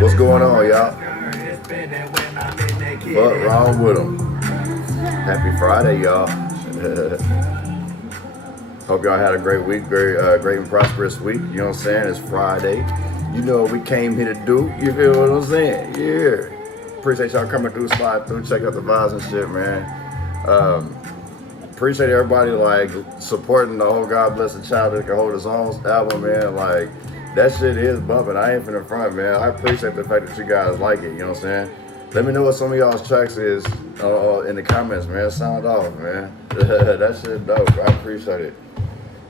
What's going on, y'all? What wrong with them? Happy Friday, y'all. Hope y'all had a great week, very great and prosperous week. You know what I'm saying? It's Friday. You know what we came here to do. You feel what I'm saying? Yeah. Appreciate y'all coming through, slide through, check out the vibes and shit, man. Appreciate everybody like supporting the whole God Bless the Child That Can Hold His Own album, man. Like that shit is bumping. I ain't finna front, man. I appreciate the fact that you guys like it. You know what I'm saying? Let me know what some of y'all's tracks is in the comments, man. Sound off, man. That shit dope. I appreciate it.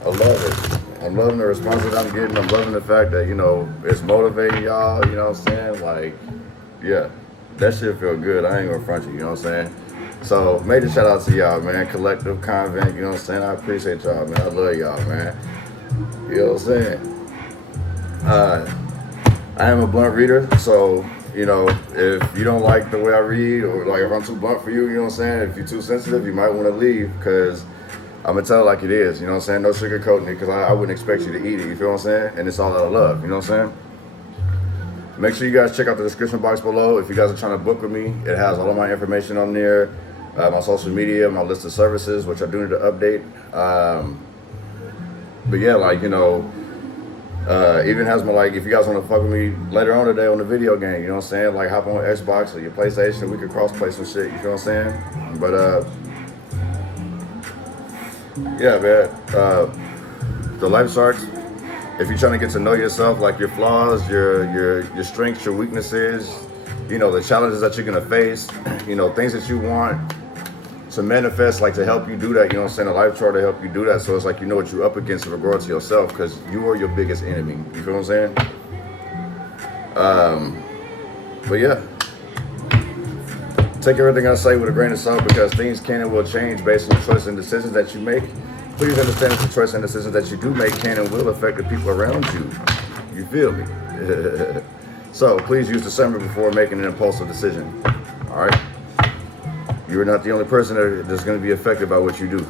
I love it. I'm loving the response that I'm getting. I'm loving the fact that, you know, it's motivating y'all. You know what I'm saying? Like, yeah, that shit feel good. I ain't gonna front you. You know what I'm saying? So, major shout out to y'all, man. Collective Convent, you know what I'm saying? I appreciate y'all, man. I love y'all, man. You know what I'm saying? I am a blunt reader, so, you know, if you don't like the way I read, or like if I'm too blunt for you, you know what I'm saying? If you're too sensitive, you might want to leave, because I'm going to tell it like it is, you know what I'm saying? No sugarcoating it, because I wouldn't expect you to eat it, you feel what I'm saying? And it's all out of love, you know what I'm saying? Make sure you guys check out the description box below. If you guys are trying to book with me, it has all of my information on there. My social media, my list of services, which I do need to update. But yeah, like, you know, even has my, like, if you guys want to fuck with me later on today on the video game, you know what I'm saying? Like, hop on Xbox or your PlayStation, we could cross-play some shit, you feel what I'm saying? But, yeah, man, the Life Sharks, if you're trying to get to know yourself, like your flaws, your strengths, your weaknesses, you know, the challenges that you're going to face, you know, things that you want to manifest, like to help you do that, you know what I'm saying? A life chart to help you do that. So it's like you know what you're up against in regard to yourself, because you are your biggest enemy. You feel what I'm saying? But yeah, take everything I say with a grain of salt, because things can and will change based on the choices and decisions that you make. Please understand that the choices and decisions that you do make can and will affect the people around you. You feel me? So please use discernment before making an impulsive decision. All right? You're not the only person that's going to be affected by what you do.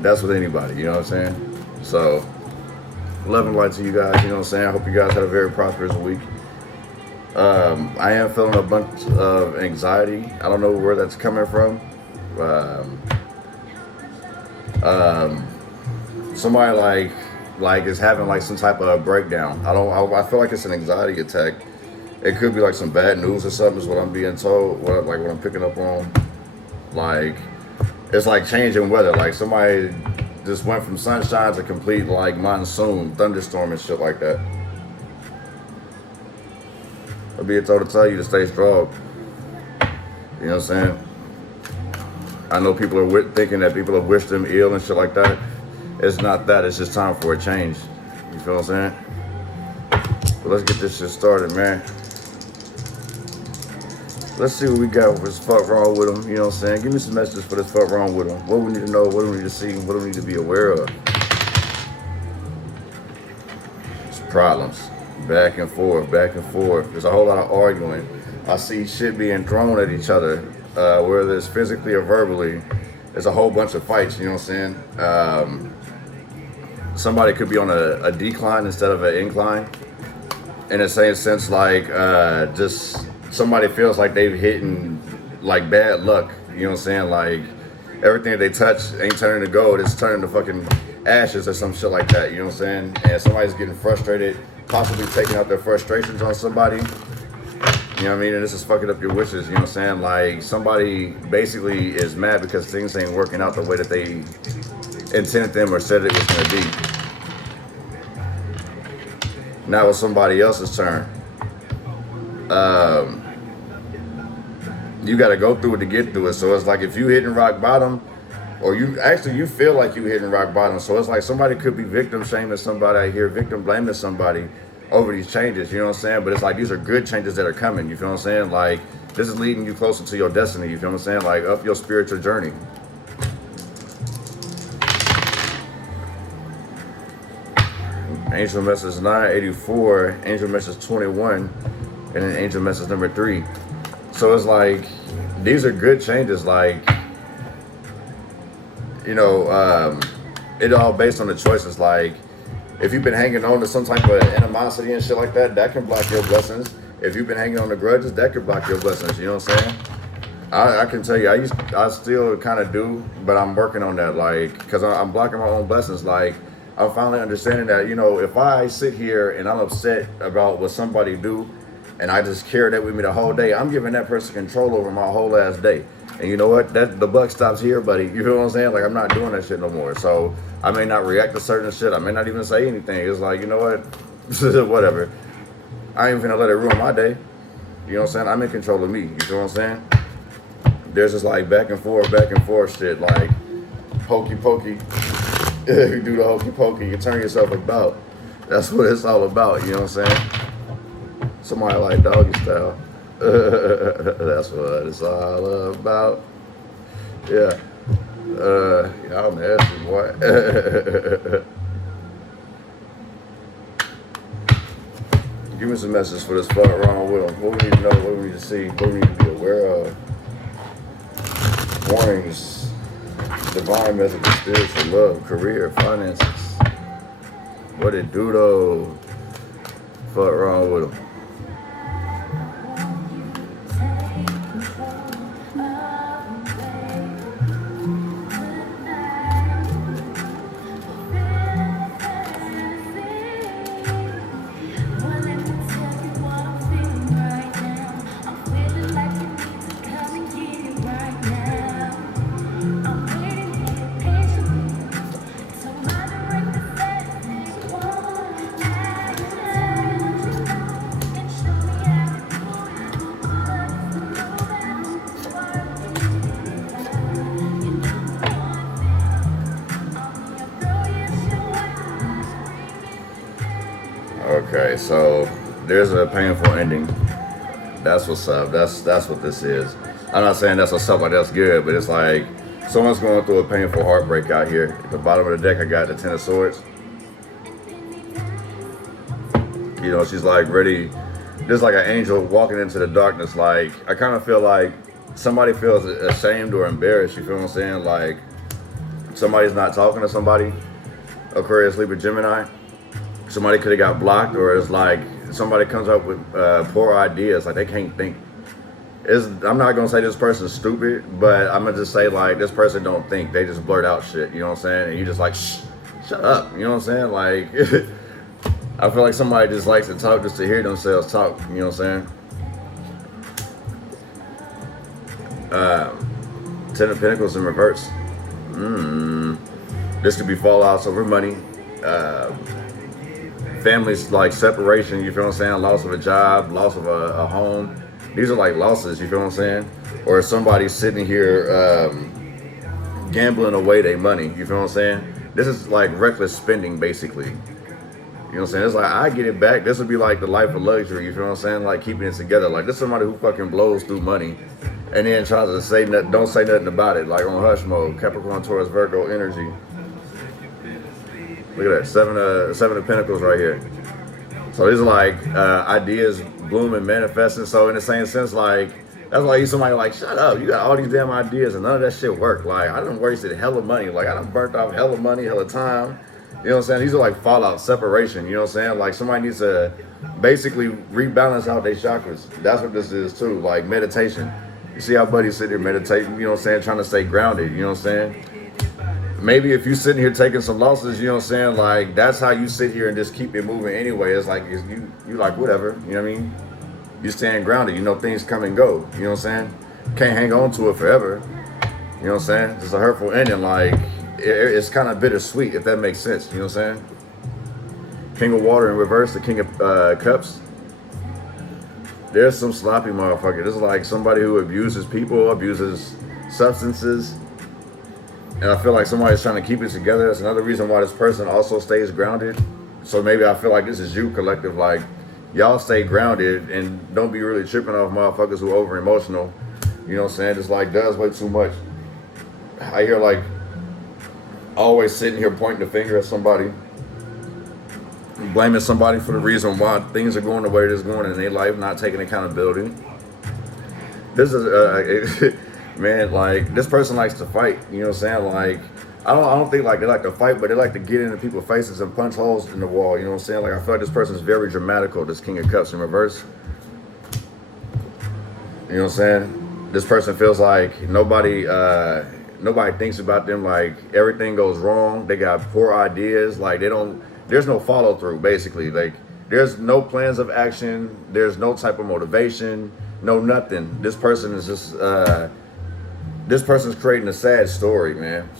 That's with anybody, you know what I'm saying? So, love and light to you guys, you know what I'm saying? I hope you guys had a very prosperous week. I am feeling a bunch of anxiety. I don't know where that's coming from. Somebody like is having like some type of breakdown. I feel like it's an anxiety attack. It could be like some bad news or something is what I'm being told, what I'm picking up on. Like, it's like changing weather. Like somebody just went from sunshine to complete like monsoon, thunderstorm and shit like that. I'm being told to tell you to stay strong. You know what I'm saying? I know people are thinking that people have wished them ill and shit like that. It's not that. It's just time for a change. You feel what I'm saying? But let's get this shit started, man. Let's see what we got with this fuck wrong with them. You know what I'm saying? Give me some messages for this fuck wrong with them. What we need to know, what do we need to see, what do we need to be aware of? It's problems. Back and forth, back and forth. There's a whole lot of arguing. I see shit being thrown at each other, whether it's physically or verbally. There's a whole bunch of fights, you know what I'm saying? Somebody could be on a decline instead of an incline. In the same sense, like, just somebody feels like they've hitting like bad luck, you know what I'm saying? Like everything they touch ain't turning to gold, it's turning to fucking ashes or some shit like that, you know what I'm saying? And somebody's getting frustrated, possibly taking out their frustrations on somebody, you know what I mean? And this is fucking up your wishes, you know what I'm saying? Like somebody basically is mad because things ain't working out the way that they intended them or said it was gonna be. Now it's somebody else's turn. You got to go through it to get through it. So it's like if you hitting rock bottom, or you feel like you hitting rock bottom. So it's like somebody could be victim shaming somebody out here, victim blaming somebody over these changes. You know what I'm saying? But it's like these are good changes that are coming. You feel what I'm saying? Like this is leading you closer to your destiny. You feel what I'm saying? Like up your spiritual journey. Angel message 984, angel message 21, and then angel message number 3. So it's like, these are good changes. Like, you know, it all based on the choices. Like, If you've been hanging on to some type of animosity and shit like that, that can block your blessings. If you've been hanging on to grudges, that could block your blessings. You know what I'm saying? I can tell you, I still kind of do, but I'm working on that, like, because I'm blocking my own blessings. Like, I'm finally understanding that, you know, if I sit here and I'm upset about what somebody do, and I just carry that with me the whole day, I'm giving that person control over my whole ass day. And you know what? That the buck stops here, buddy. You feel what I'm saying? Like, I'm not doing that shit no more. So I may not react to certain shit. I may not even say anything. It's like, you know what? Whatever. I ain't gonna let it ruin my day. You know what I'm saying? I'm in control of me. You feel what I'm saying? There's just like back and forth shit. Like hokey pokey. You do the hokey pokey, you turn yourself about. That's what it's all about. You know what I'm saying? Somebody like doggy style. That's what it's all about. Yeah. Y'all nasty, boy. Give me some messages for this fuck wrong with them. What we need to know, what we need to see, what we need to be aware of. Warnings, divine message of spiritual love, career, finances. What it do though? Fuck wrong with them. Okay, so there's a painful ending. That's what's up. That's what this is. I'm not saying that's what's up, like that's good, but it's like someone's going through a painful heartbreak out here. At the bottom of the deck, I got the Ten of Swords. You know, she's like ready, just like an angel walking into the darkness. Like, I kind of feel like somebody feels ashamed or embarrassed. You feel what I'm saying? Like, somebody's not talking to somebody. Aquarius, Libra, Gemini. Somebody could have got blocked, or it's like somebody comes up with poor ideas, like they can't think. I'm not gonna say this person's stupid, but I'm gonna just say like this person don't think, they just blurt out shit, you know what I'm saying? And you just like, shh, shut up, you know what I'm saying? Like, I feel like somebody just likes to talk just to hear themselves talk, you know what I'm saying? Ten of Pentacles in reverse. This could be fallouts over money. Families, like separation, you feel what I'm saying? Loss of a job, loss of a home. These are like losses, you feel what I'm saying? Or somebody sitting here gambling away their money, you feel what I'm saying? This is like reckless spending, basically. You know what I'm saying? It's like, I get it back. This would be like the life of luxury, you feel what I'm saying? Like keeping it together. Like this is somebody who fucking blows through money and then tries to say nothing, don't say nothing about it. Like on hush mode, Capricorn, Taurus, Virgo energy. Look at that, seven of Pentacles right here. So these are like ideas blooming, manifesting. So in the same sense, like, that's why you somebody like, shut up, you got all these damn ideas and none of that shit worked. Like, I done wasted hella money. Like, I done burnt off hella money, hella time. You know what I'm saying? These are like fallout, separation, you know what I'm saying? Like somebody needs to basically rebalance out their chakras. That's what this is too, like meditation. You see how buddies sit here meditating, you know what I'm saying? Trying to stay grounded, you know what I'm saying? Maybe if you sitting here taking some losses, you know what I'm saying? Like, that's how you sit here and just keep it moving anyway. It's like, you like, whatever, you know what I mean? You stand grounded, you know things come and go, you know what I'm saying? Can't hang on to it forever, you know what I'm saying? It's a hurtful ending, like, it's kind of bittersweet, if that makes sense, you know what I'm saying? King of Water in reverse, the King of Cups. There's some sloppy motherfucker. This is like somebody who abuses people, abuses substances. And I feel like somebody's trying to keep it together. That's another reason why this person also stays grounded. So maybe I feel like this is you, collective. Like, y'all stay grounded and don't be really tripping off motherfuckers who are over emotional. You know what I'm saying? Just like does way too much. I hear like always sitting here pointing the finger at somebody, blaming somebody for the reason why things are going the way it's going in their life, not taking accountability. This is man, like, this person likes to fight, you know what I'm saying? Like, I don't think like they like to fight, but they like to get into people's faces and punch holes in the wall. You know what I'm saying? Like I feel like this person's very dramatical. This King of Cups in reverse. You know what I'm saying? This person feels like nobody thinks about them. Like everything goes wrong. They got poor ideas. Like there's no follow through. Basically, like there's no plans of action. There's no type of motivation. No nothing. This person is just this person's creating a sad story, man.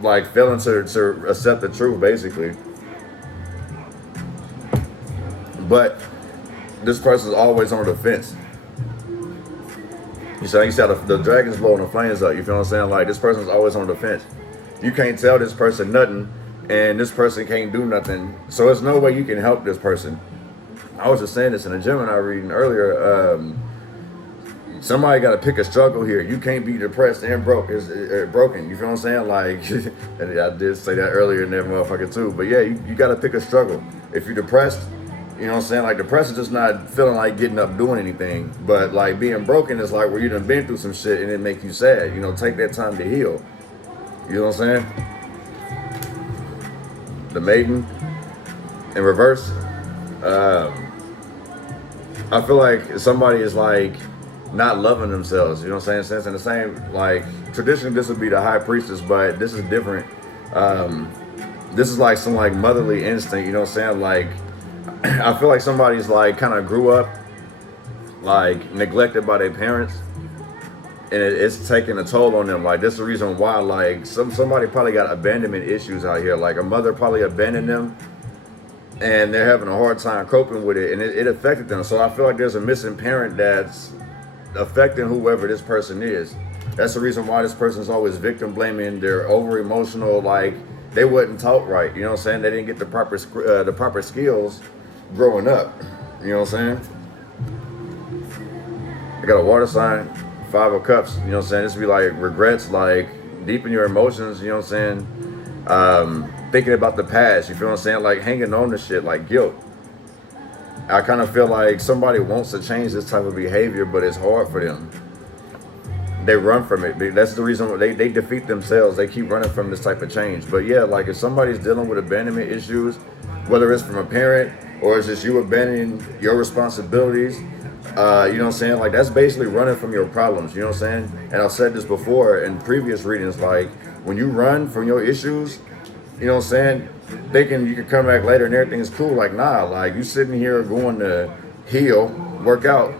Like failing to accept the truth, basically. But this person's always on the fence. You see the dragon's blowing the flames up. You feel what I'm saying? Like this person's always on the fence. You can't tell this person nothing, and this person can't do nothing. So there's no way you can help this person. I was just saying this in a Gemini reading earlier. Somebody got to pick a struggle here. You can't be depressed and broken. You feel what I'm saying? Like, I did say that earlier in that motherfucker too. But yeah, you got to pick a struggle. If you're depressed, you know what I'm saying? Like, depressed is just not feeling like getting up doing anything. But like being broken is like where you done been through some shit and it make you sad. You know, take that time to heal. You know what I'm saying? The Maiden in reverse. I feel like somebody is like not loving themselves, you know what I'm saying? Since in the same, like, traditionally this would be the high priestess, but this is different. This is like some like motherly instinct, you know what I'm saying? Like, I feel like somebody's like kind of grew up like neglected by their parents, and it's taking a toll on them. Like, that's the reason why, like, somebody probably got abandonment issues out here. Like, a mother probably abandoned them, and they're having a hard time coping with it, and it affected them. So I feel like there's a missing parent that's affecting whoever this person is. That's the reason why this person's always victim blaming. They're over emotional, like they wasn't taught right. You know what I'm saying? They didn't get the proper skills growing up. You know what I'm saying? I got a water sign, 5 of Cups. You know what I'm saying? This would be like regrets, like deep in your emotions. You know what I'm saying? Thinking about the past. You feel what I'm saying? Like hanging on to shit, like guilt. I kind of feel like somebody wants to change this type of behavior, but it's hard for them. They run from it. That's the reason they defeat themselves. They keep running from this type of change. But yeah, like if somebody's dealing with abandonment issues, whether it's from a parent or it's just you abandoning your responsibilities, you know what I'm saying? Like that's basically running from your problems, you know what I'm saying? And I've said this before in previous readings, like when you run from your issues, you know what I'm saying, thinking you can come back later and everything's cool. Like, nah, like you sitting here going to heal, work out.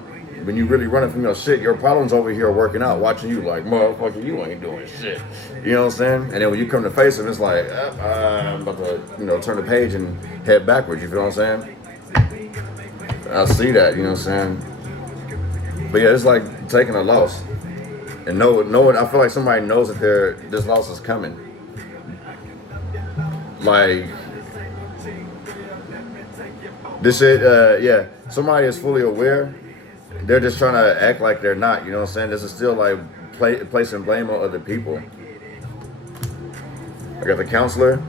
When you really running from your shit, your problems over here are working out, watching you like, motherfucker, you ain't doing shit. You know what I'm saying? And then when you come to face them, it's like, I'm about to, you know, turn the page and head backwards. You feel what I'm saying? I see that, you know what I'm saying? But yeah, it's like taking a loss. And knowing, I feel like somebody knows that this loss is coming. Like, this shit, yeah, somebody is fully aware. They're just trying to act like they're not, you know what I'm saying? This is still like placing blame on other people. I got the counselor.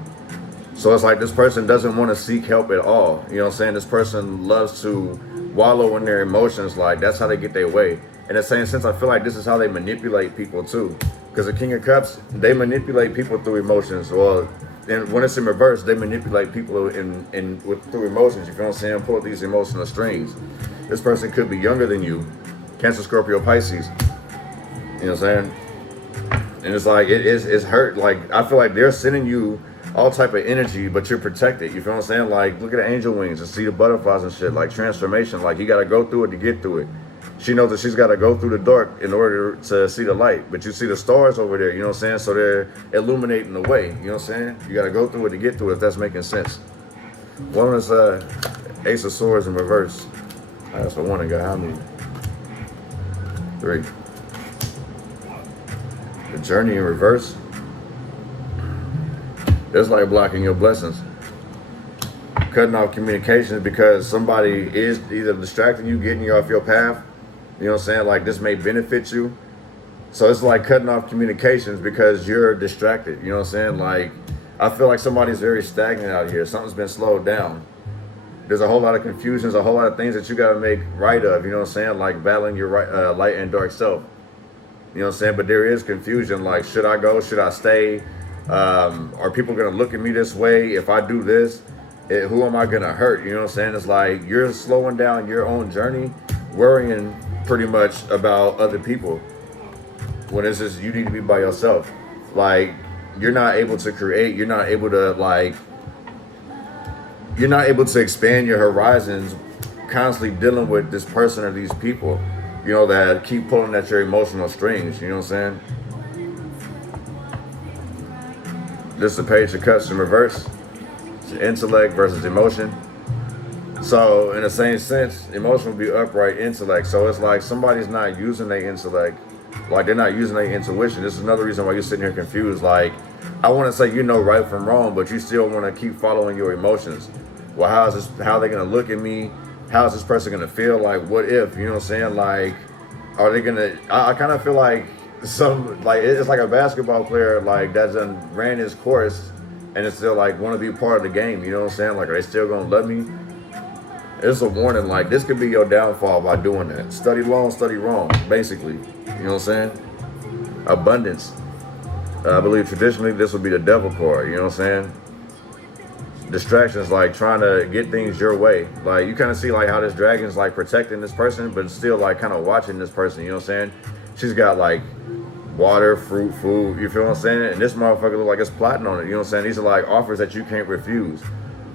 So it's like this person doesn't want to seek help at all. You know what I'm saying? This person loves to wallow in their emotions. Like, that's how they get their way. In the same sense, I feel like this is how they manipulate people too. Because the King of Cups, they manipulate people through emotions. Well, and when it's in reverse, they manipulate people through emotions. You feel what I'm saying? Pull these emotional strings. This person could be younger than you. Cancer, Scorpio, Pisces. You know what I'm saying? And it's like, it's hurt. Like, I feel like they're sending you all type of energy, but you're protected. You feel what I'm saying? Like, look at the angel wings and see the butterflies and shit. Like, transformation. Like, you got to go through it to get through it. She knows that she's got to go through the dark in order to see the light. But you see the stars over there, you know what I'm saying? So they're illuminating the way, you know what I'm saying? You got to go through it to get through it, if that's making sense. One is Ace of Swords in reverse. That's the one that got how many? 3. The Journey in reverse. It's like blocking your blessings. Cutting off communications because somebody is either distracting you, getting you off your path. You know what I'm saying? Like, this may benefit you. So it's like cutting off communications because you're distracted. You know what I'm saying? Like, I feel like somebody's very stagnant out here. Something's been slowed down. There's a whole lot of confusions, a whole lot of things that you got to make right of. You know what I'm saying? Like battling your light and dark self. You know what I'm saying? But there is confusion. Like, should I go? Should I stay? Are people gonna look at me this way if I do this? Who am I gonna hurt? You know what I'm saying? It's like you're slowing down your own journey, worrying pretty much about other people, when it's just you need to be by yourself. Like, you're not able to create, you're not able to expand your horizons, constantly dealing with this person or these people, you know, that keep pulling at your emotional strings. You know what I'm saying? This is the page of cups in reverse. It's intellect versus emotion. So in the same sense, emotion will be upright intellect. So it's like somebody's not using their intellect, like they're not using their intuition. This is another reason why you're sitting here confused. Like, I want to say you know right from wrong, but you still want to keep following your emotions. Well, how are they going to look at me? How is this person going to feel? Like, what if, you know what I'm saying? Like, are they going to, I kind of feel like it's like a basketball player, like, that done ran his course and it's still like want to be part of the game. You know what I'm saying? Like, are they still going to love me? It's a warning, like, this could be your downfall by doing that. Study long, study wrong, basically. You know what I'm saying? Abundance. I believe traditionally this would be the devil card, you know what I'm saying? Distractions, like trying to get things your way. Like, you kind of see like how this dragon's like protecting this person, but still like kind of watching this person, you know what I'm saying? She's got like water, fruit, food, you feel what I'm saying? And this motherfucker look like it's plotting on it, you know what I'm saying? These are like offers that you can't refuse.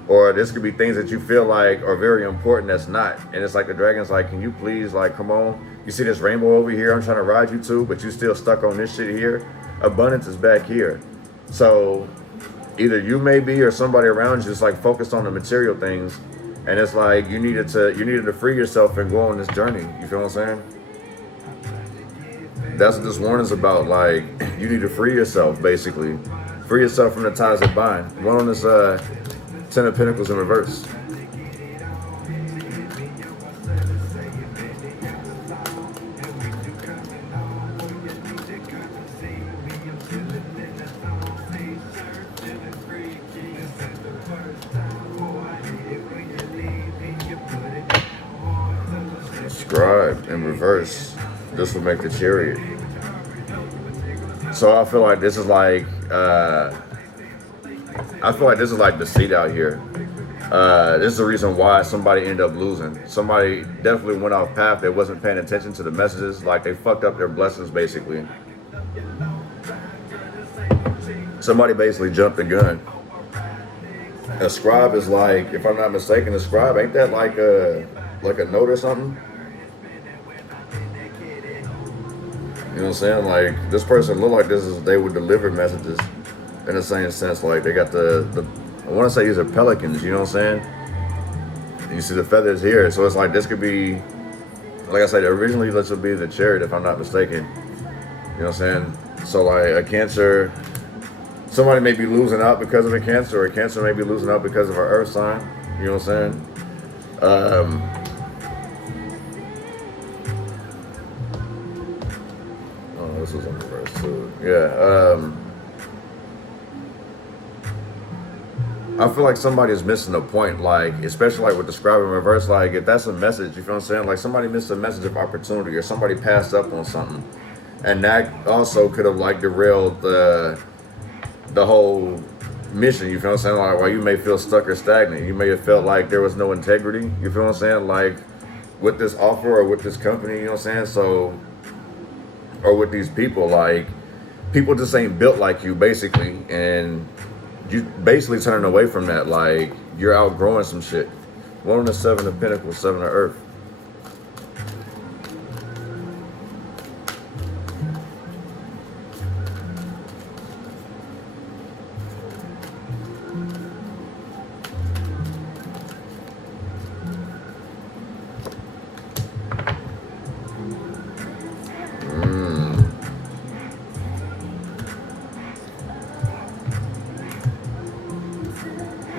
Or this could be things that you feel like are very important that's not. And it's like the dragon's like, can you please, like, come on? You see this rainbow over here I'm trying to ride you to, but you still stuck on this shit here? Abundance is back here. So either you may be or somebody around you is like focused on the material things. And it's like you needed to free yourself and go on this journey. You feel what I'm saying? That's what this warning's about. Like, you need to free yourself, basically. Free yourself from the ties that bind. One on this Ten of Pentacles in reverse. Scribe in reverse. This will make the Chariot. So I feel like this is like deceit out here. This is the reason why somebody ended up losing. Somebody definitely went off path. They wasn't paying attention to the messages. Like, they fucked up their blessings, basically. Somebody basically jumped the gun. A scribe is like, if I'm not mistaken, a scribe, ain't that like a note or something? You know what I'm saying? Like, this person look like they would deliver messages in the same sense. Like, they got I want to say these are pelicans, you know what I'm saying? And you see the feathers here. So it's like this could be, like I said, originally this would be the Chariot, if I'm not mistaken. You know what I'm saying? So like a Cancer, somebody may be losing out because of a Cancer, or a Cancer may be losing out because of an Earth sign. You know what I'm saying? Oh, this was in reverse too. Yeah. I feel like somebody is missing a point, like, especially like with the scribe in reverse, like, if that's a message, you feel what I'm saying? Like, somebody missed a message of opportunity, or somebody passed up on something. And that also could have like derailed the whole mission, you feel what I'm saying? Like, while you may feel stuck or stagnant, you may have felt like there was no integrity, you feel what I'm saying? Like, with this offer or with this company, you know what I'm saying? So, or with these people, like, people just ain't built like you, basically. And you basically turning away from that, like, you're outgrowing some shit. One of the Seven of Pentacles, Seven of Earth.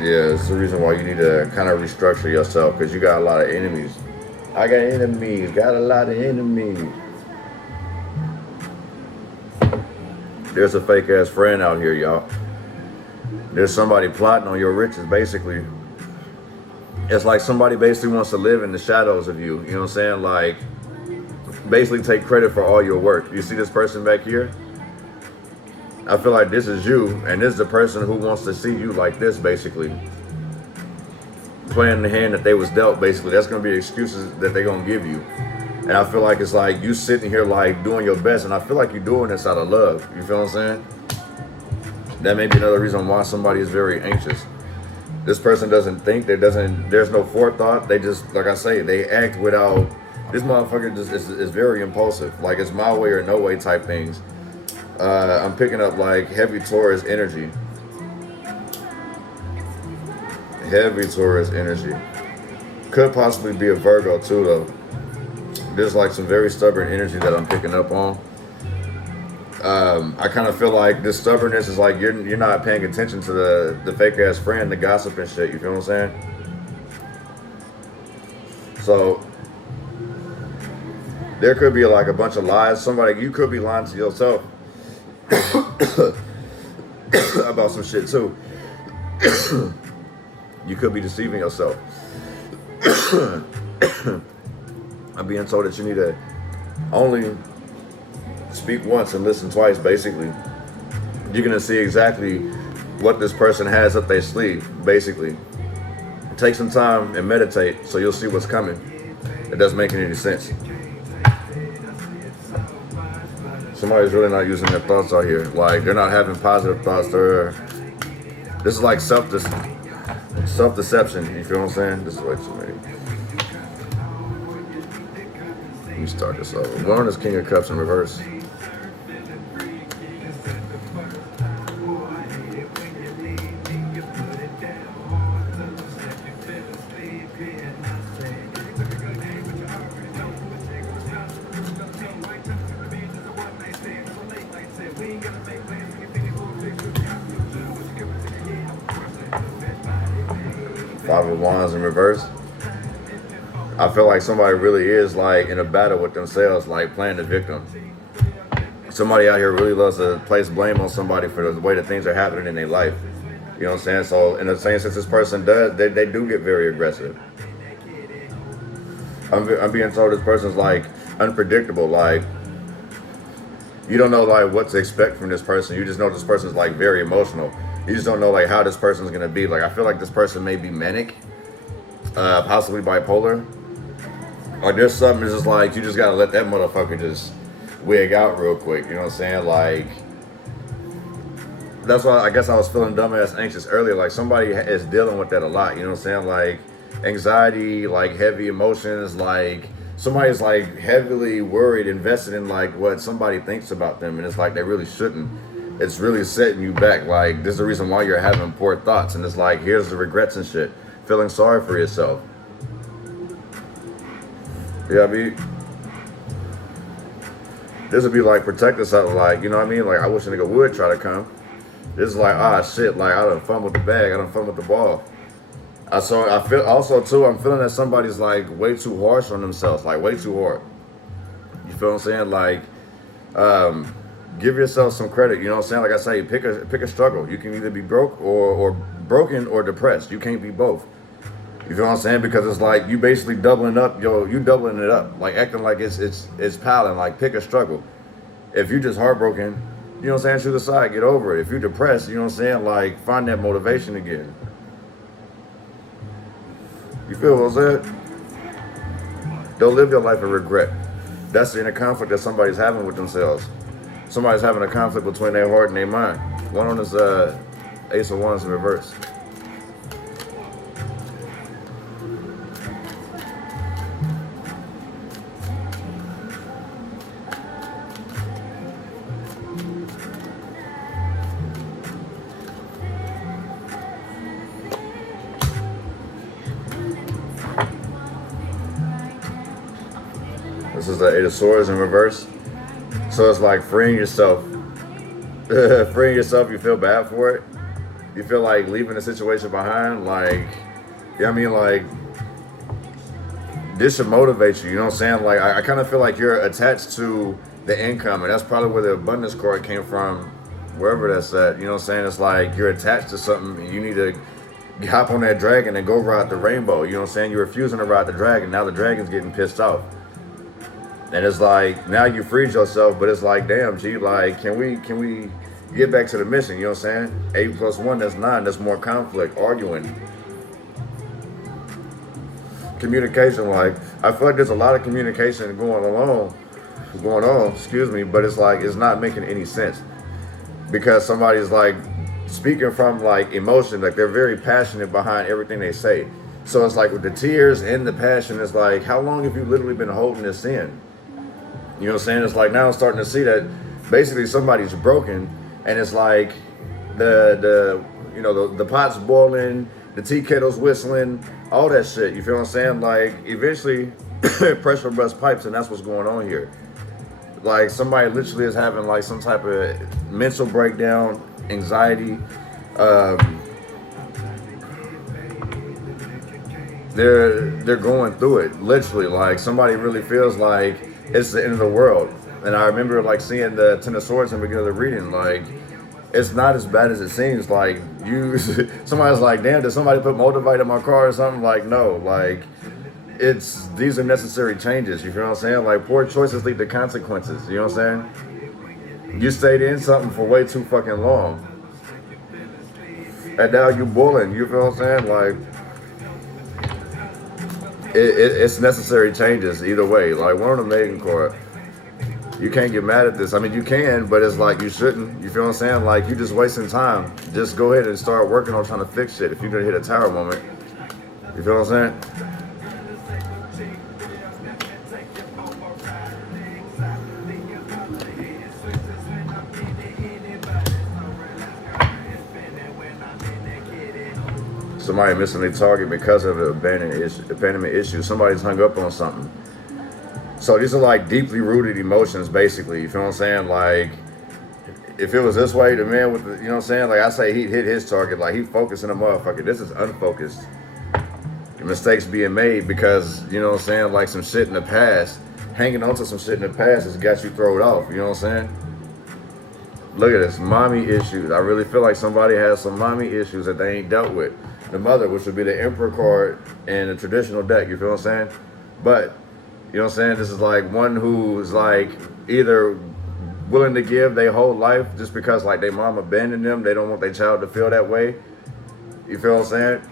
Yeah, it's the reason why you need to kind of restructure yourself, because you got a lot of enemies. I got enemies, got a lot of enemies. There's a fake ass friend out here, y'all. There's somebody plotting on your riches, basically. It's like somebody basically wants to live in the shadows of you. You know what I'm saying? Like, basically take credit for all your work. You see this person back here? I feel like this is you, and this is the person who wants to see you like this, basically. Playing the hand that they was dealt, basically. That's going to be excuses that they're going to give you. And I feel like it's like you sitting here like doing your best, and I feel like you're doing this out of love. You feel what I'm saying? That may be another reason why somebody is very anxious. This person doesn't think, there's no forethought. They just, like I say, they act without, this motherfucker just is very impulsive. Like it's my way or no way type things. I'm picking up like heavy Taurus energy. Heavy Taurus energy. Could possibly be a Virgo too though. There's like some very stubborn energy that I'm picking up on. I kind of feel like this stubbornness is like you're not paying attention to the fake ass friend, the gossip and shit. You feel what I'm saying? So there could be like a bunch of lies. You could be lying to yourself about some shit too. You could be deceiving yourself. I'm being told that you need to only speak once and listen twice, basically. You're gonna see exactly what this person has up their sleeve, basically. Take some time and meditate so you'll see what's coming. It doesn't make any sense. Somebody's really not using their thoughts out here. Like, they're not having positive thoughts. This is like self-deception. You feel what I'm saying? This is way too many. Let me start this over. One is King of Cups in reverse. Five of Wands in reverse. I feel like somebody really is like in a battle with themselves, like playing the victim. Somebody out here really loves to place blame on somebody for the way that things are happening in their life. You know what I'm saying? So in the same sense this person does, they do get very aggressive. I'm being told this person's like unpredictable. Like you don't know like what to expect from this person. You just know this person's like very emotional. You just don't know like how this person's gonna be. Like I feel like this person may be manic, possibly bipolar. Or there's something that's just like you just gotta let that motherfucker just wig out real quick. You know what I'm saying? Like that's why I guess I was feeling dumbass anxious earlier. Like somebody is dealing with that a lot. You know what I'm saying? Like anxiety, like heavy emotions, like somebody's like heavily worried, invested in like what somebody thinks about them, and it's like they really shouldn't. It's really setting you back. Like this is the reason why you're having poor thoughts, and it's like here's the regrets and shit, feeling sorry for yourself. Yeah, I mean, this would be like protect us out, like you know what I mean? Like I wish a nigga would try to come. This is like shit, like I done fun with the bag, I done fun with the ball. I feel also too, I'm feeling that somebody's like way too harsh on themselves, like way too hard. You feel what I'm saying? Like, give yourself some credit. You know what I'm saying? Like I say, pick a struggle. You can either be broke or broken or depressed. You can't be both. You feel what I'm saying? Because it's like you basically doubling up, you doubling it up, like acting like it's piling. Like pick a struggle. If you're just heartbroken, you know what I'm saying, shoot aside, get over it. If you're depressed, you know what I'm saying, like find that motivation again. You feel what I'm saying? Don't live your life in regret. That's the inner conflict that somebody's having with themselves. Somebody's having a conflict between their heart and their mind. One on this Ace of Wands in reverse. This is the Eight of Swords in reverse. So it's like freeing yourself. Freeing yourself, you feel bad for it. You feel like leaving the situation behind. Like, you know what I mean? Like, this should motivate you. You know what I'm saying? Like, I kind of feel like you're attached to the income. And that's probably where the abundance card came from. Wherever that's at. You know what I'm saying? It's like you're attached to something. And you need to hop on that dragon and go ride the rainbow. You know what I'm saying? You're refusing to ride the dragon. Now the dragon's getting pissed off. And it's like, now you freed yourself, but it's like, damn, G, like, can we Get back to the mission, you know what I'm saying? 8 plus 1, that's 9. That's more conflict, arguing. Communication, like, I feel like there's a lot of communication going on, excuse me, but it's like, it's not making any sense. Because somebody's like, speaking from like emotion, like they're very passionate behind everything they say. So it's like with the tears and the passion, it's like, how long have you literally been holding this in? You know what I'm saying? It's like now I'm starting to see that basically somebody's broken, and it's like the pot's boiling, the tea kettle's whistling, all that shit. You feel what I'm saying? Like eventually pressure bust pipes, and that's what's going on here. Like somebody literally is having like some type of mental breakdown, anxiety. They're going through it, literally. Like somebody really feels like it's the end of the world. And I remember like seeing the Ten of Swords in the beginning of the reading, like it's not as bad as it seems. Like somebody's like, damn, did somebody put Moldavite in my car or something? Like, no, like these are necessary changes. You feel what I'm saying? Like poor choices lead to consequences. You know what I'm saying? You stayed in something for way too fucking long, and now you bullying. You feel what I'm saying? Like it's necessary changes either way. Like one of the maiden card. You can't get mad at this. I mean, you can, but it's like you shouldn't. You feel what I'm saying? Like you're just wasting time. Just go ahead and start working on trying to fix shit. If you're gonna hit a tower moment, you feel what I'm saying? Somebody missing their target because of an abandonment issue. Somebody's hung up on something. So these are like deeply rooted emotions, basically. You feel what I'm saying? Like, if it was this way, the man with the, you know what I'm saying? Like I say, he hit his target. Like he focusing a motherfucker. This is unfocused. Mistakes being made because, you know what I'm saying? Like some shit in the past, hanging on to some shit in the past has got you thrown off. You know what I'm saying? Look at this, mommy issues. I really feel like somebody has some mommy issues that they ain't dealt with. The mother, which would be the Emperor card in the traditional deck. You feel what I'm saying? But you know what I'm saying? This is like one who's like either willing to give their whole life just because like their mom abandoned them. They don't want their child to feel that way. You feel what I'm saying?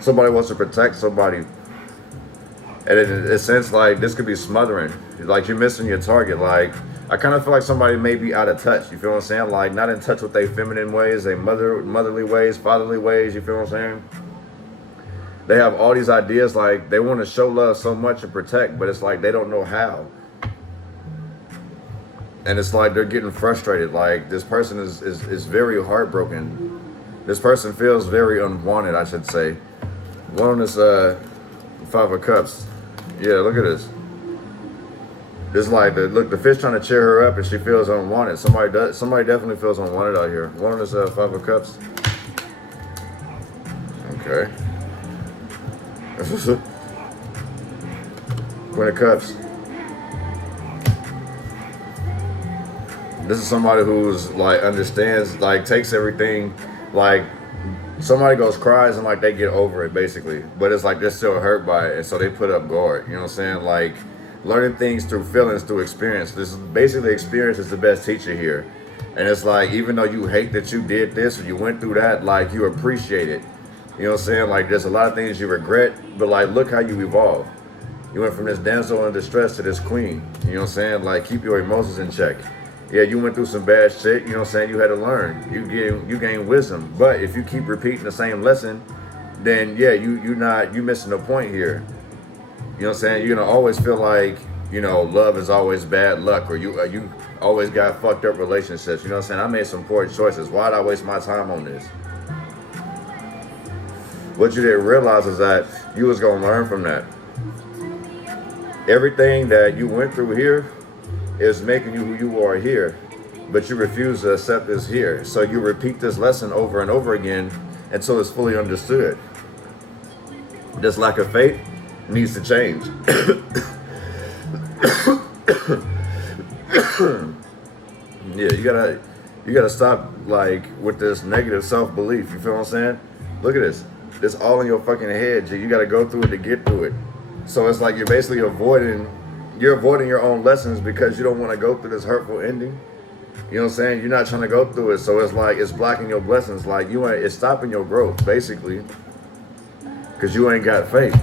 Somebody wants to protect somebody. And in a sense, like this could be smothering. Like you're missing your target. Like I kind of feel like somebody may be out of touch. You feel what I'm saying? Like not in touch with their feminine ways, their motherly ways, fatherly ways. You feel what I'm saying? They have all these ideas, like they want to show love so much and protect, but it's like they don't know how. And it's like they're getting frustrated. Like this person is very heartbroken. This person feels very unwanted, I should say. One on this 5 of Cups. Yeah, look at this. It's like the fish trying to cheer her up, and she feels unwanted. Somebody definitely feels unwanted out here. One on this 5 of Cups. Okay. Queen of Cups. This is somebody who's like understands, like takes everything, like somebody goes cries and like they get over it basically, but it's like they're still hurt by it, and so they put up guard. You know what I'm saying? Like learning things through feelings, through experience. This is basically experience is the best teacher here, and it's like even though you hate that you did this or you went through that, like you appreciate it. You know what I'm saying? Like there's a lot of things you regret, but like look how you evolved. You went from this damsel in distress to this queen. You know what I'm saying? Like keep your emotions in check. Yeah, you went through some bad shit. You know what I'm saying? You had to learn. You gain wisdom. But if you keep repeating the same lesson, then yeah, you missing the point here. You know what I'm saying? You're gonna always feel like, you know, love is always bad luck, or you always got fucked up relationships. You know what I'm saying? I made some poor choices. Why did I waste my time on this? What you didn't realize is that you was gonna learn from that. Everything that you went through here is making you who you are here, but you refuse to accept this here. So you repeat this lesson over and over again until it's fully understood. This lack of faith needs to change. Yeah, you gotta stop like with this negative self-belief. You feel what I'm saying? Look at this. It's all in your fucking head, G. You gotta go through it to get through it. So it's like you're basically avoiding your own lessons because you don't want to go through this hurtful ending. You know what I'm saying? You're not trying to go through it, so it's like it's blocking your blessings. Like it's stopping your growth, basically, because you ain't got faith.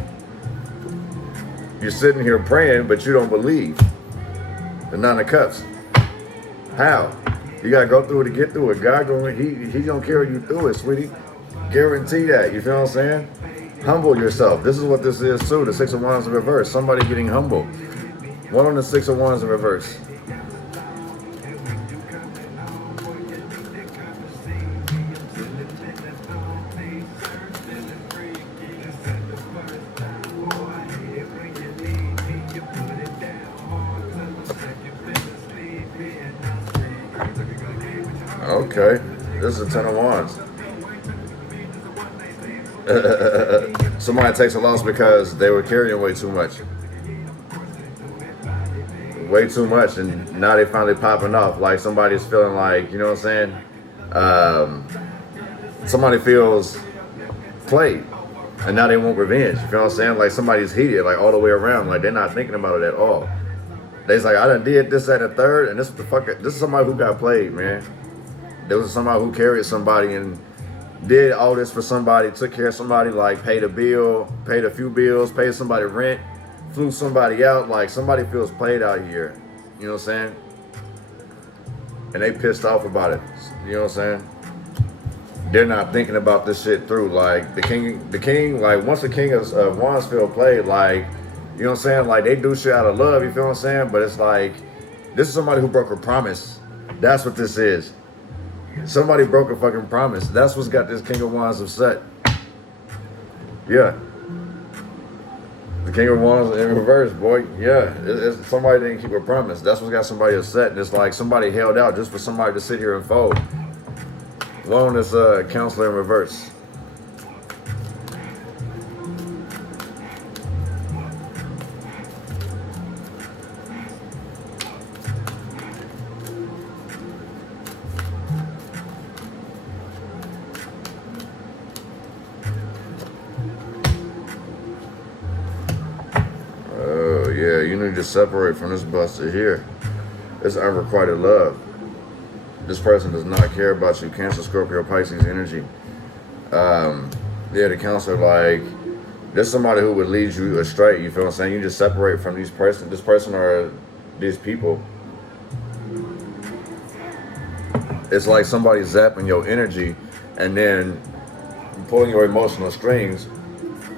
You're sitting here praying, but you don't believe. The Nine of Cups. How? You gotta go through it to get through it. God He gonna carry you through it, sweetie. Guarantee that. You feel what I'm saying? Humble yourself. This is what this is too. The Six of Wands in reverse. Somebody getting humble. One on the Six of Wands in reverse. Okay, this is a Ten of Wands. Somebody takes a loss because they were carrying way too much. Way too much, and now they finally popping off. Like somebody's feeling like, you know what I'm saying? Somebody feels played, and now they want revenge. You feel what I'm saying? Like somebody's heated, like all the way around. Like they're not thinking about it at all. They's like, I done did this, that, and the third, and this is somebody who got played, man. There was somebody who carried somebody and did all this for somebody, took care of somebody, like paid a bill, paid a few bills, paid somebody rent, flew somebody out. Like somebody feels played out here. You know what I'm saying? And they pissed off about it. You know what I'm saying? They're not thinking about this shit through. Like the king, like once the King of Wands feel played, like, you know what I'm saying? Like they do shit out of love, you feel what I'm saying? But it's like, this is somebody who broke a promise. That's what this is. Somebody broke a fucking promise. That's what's got this King of Wands upset. Yeah. The King of Wands in reverse, boy. Yeah. It's somebody didn't keep a promise. That's what's got somebody upset. And it's like somebody held out just for somebody to sit here and fold. One on this counselor in reverse. Yeah, you need to separate from this buster here. It's unrequited love. This person does not care about you. Cancer, Scorpio, Pisces energy. Yeah, the counselor, like, there's somebody who would lead you astray. You feel what I'm saying? You just separate from this person or these people. It's like somebody zapping your energy and then pulling your emotional strings.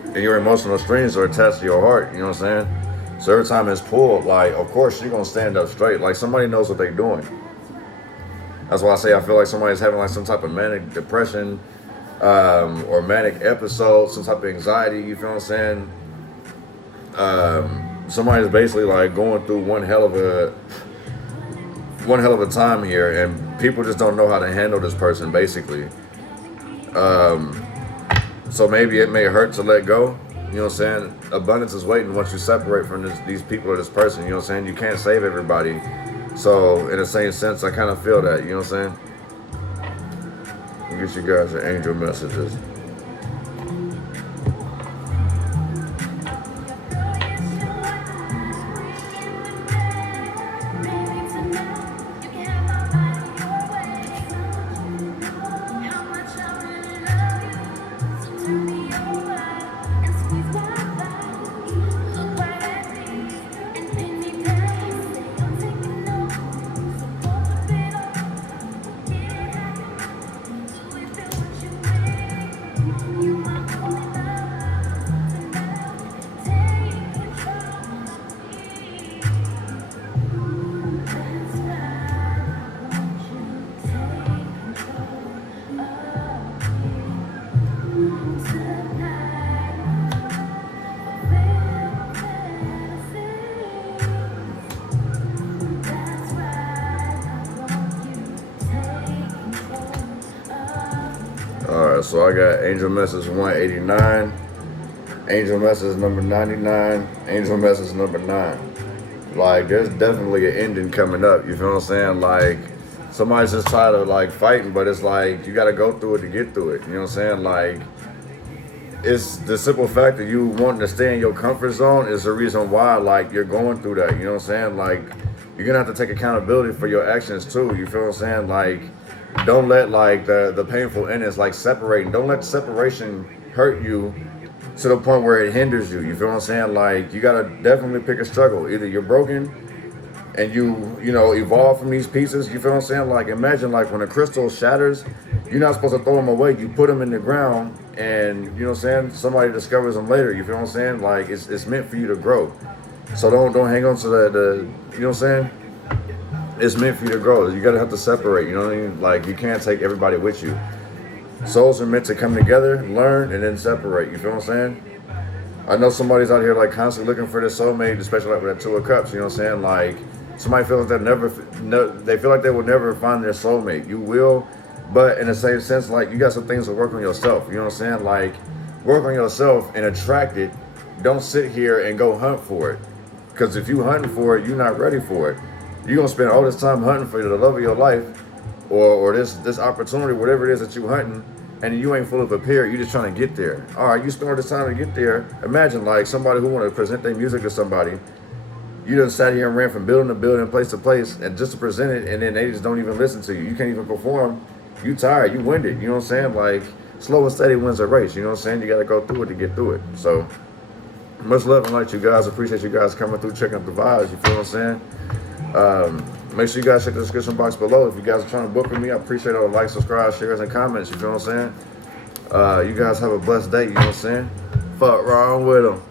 And your emotional strings are attached to your heart. You know what I'm saying? So every time it's pulled, like, of course you're gonna stand up straight. Like somebody knows what they're doing. That's why I say I feel like somebody's having like some type of manic depression or manic episode, some type of anxiety. You feel what I'm saying? Somebody's basically like going through one hell of a time here, and people just don't know how to handle this person, basically. So maybe it may hurt to let go. You know what I'm saying? Abundance is waiting once you separate from these people or this person. You know what I'm saying? You can't save everybody. So in the same sense, I kind of feel that. You know what I'm saying? I'll get you guys your angel messages. Alright, so I got angel message 189, angel message number 99, angel message number 9. Like, there's definitely an ending coming up, you feel what I'm saying? Like, somebody's just tired of, like, fighting, but it's like, you gotta go through it to get through it, you know what I'm saying? Like, it's the simple fact that you wanting to stay in your comfort zone is the reason why, like, you're going through that, you know what I'm saying? Like, you're gonna have to take accountability for your actions too. You feel what I'm saying? Like, don't let like the painful endings like separating. Don't let separation hurt you to the point where it hinders you. You feel what I'm saying? Like, you gotta definitely pick a struggle. Either you're broken and you know, evolve from these pieces. You feel what I'm saying? Like, imagine like when a crystal shatters, you're not supposed to throw them away. You put them in the ground, and you know what I'm saying, somebody discovers them later. You feel what I'm saying? Like, it's meant for you to grow. So don't hang on to the you know what I'm saying? It's meant for you to grow. You gotta have to separate, you know what I mean? Like, you can't take everybody with you. Souls are meant to come together, learn, and then separate. You feel what I'm saying? I know somebody's out here like constantly looking for their soulmate, especially like with that Two of Cups. You know what I'm saying? Like, somebody feels like they feel like they will never find their soulmate. You will, but in the same sense, like, you got some things to work on yourself. You know what I'm saying? Like, work on yourself and attract it. Don't sit here and go hunt for it. Because if you hunting for it, you're not ready for it. You're gonna spend all this time hunting for the love of your life, or this opportunity, whatever it is that you hunting, and you ain't fully prepared. You're just trying to get there. All right, you spend all this time to get there. Imagine like somebody who want to present their music to somebody. You done sat here and ran from building to building, place to place, and just to present it, and then they just don't even listen to you. You can't even perform. You tired. You winded. You know what I'm saying? Like, slow and steady wins a race. You know what I'm saying? You got to go through it to get through it. So, much love and light, you guys. Appreciate you guys coming through, checking out the vibes. You feel what I'm saying? Make sure you guys check the description box below. If you guys are trying to book with me, I appreciate all the likes, subscribe, shares, and comments. You feel what I'm saying? You guys have a blessed day. You know what I'm saying? Fuck wrong with them.